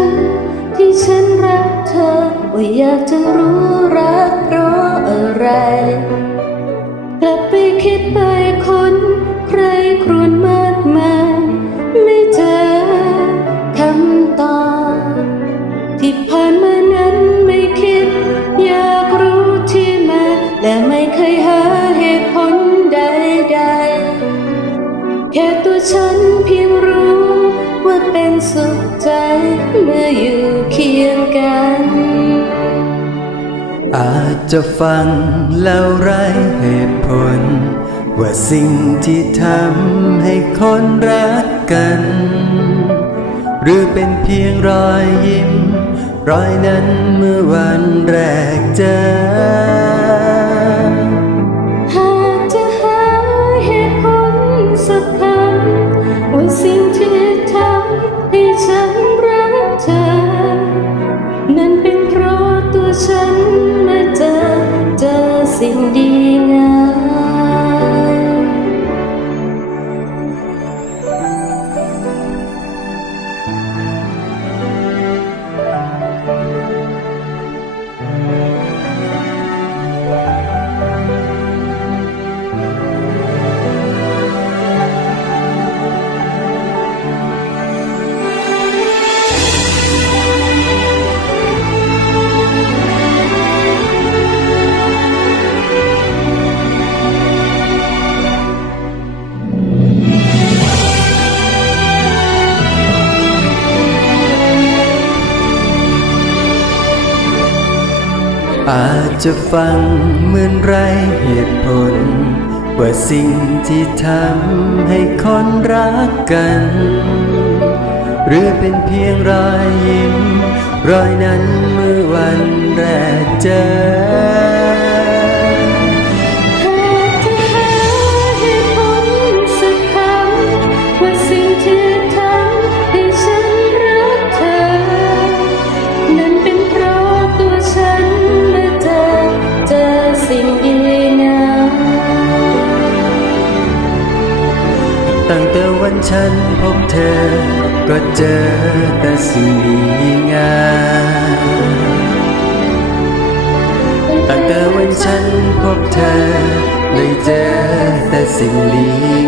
น ที่ฉันรักเธอ ว่าอยากจะรู้รักเพราะอะไร กลับไปคิดไปคนใครครวนมากมายไม่เจอคำตอบที่ผ่านมานั้นไม่คิด อยากรู้ที่มาและไม่เคยหาเหตุผลใดๆแค่ตัวฉันเพียงรู้ เป็นสุขใจเมื่ออยู่เคียงกัน อาจจะฟังแล้วไรเหตุผล ว่าสิ่งที่ทำให้คนรักกัน หรือเป็นเพียงรอยยิ้ม รอยนั้นเมื่อวันแรกเจอ อาจจะฟังเหมือนไรเหตุผล ว่าสิ่งที่ทำให้คนรักกัน หรือเป็นเพียงรอยยิ้ม รอยนั้นเมื่อวันแรกเจอ ตั้งแต่วันฉันพบเธอ ก็เจอแต่สิ่งดีงามตั้งแต่วันฉันพบเธอได้เจอแต่สิ่งดี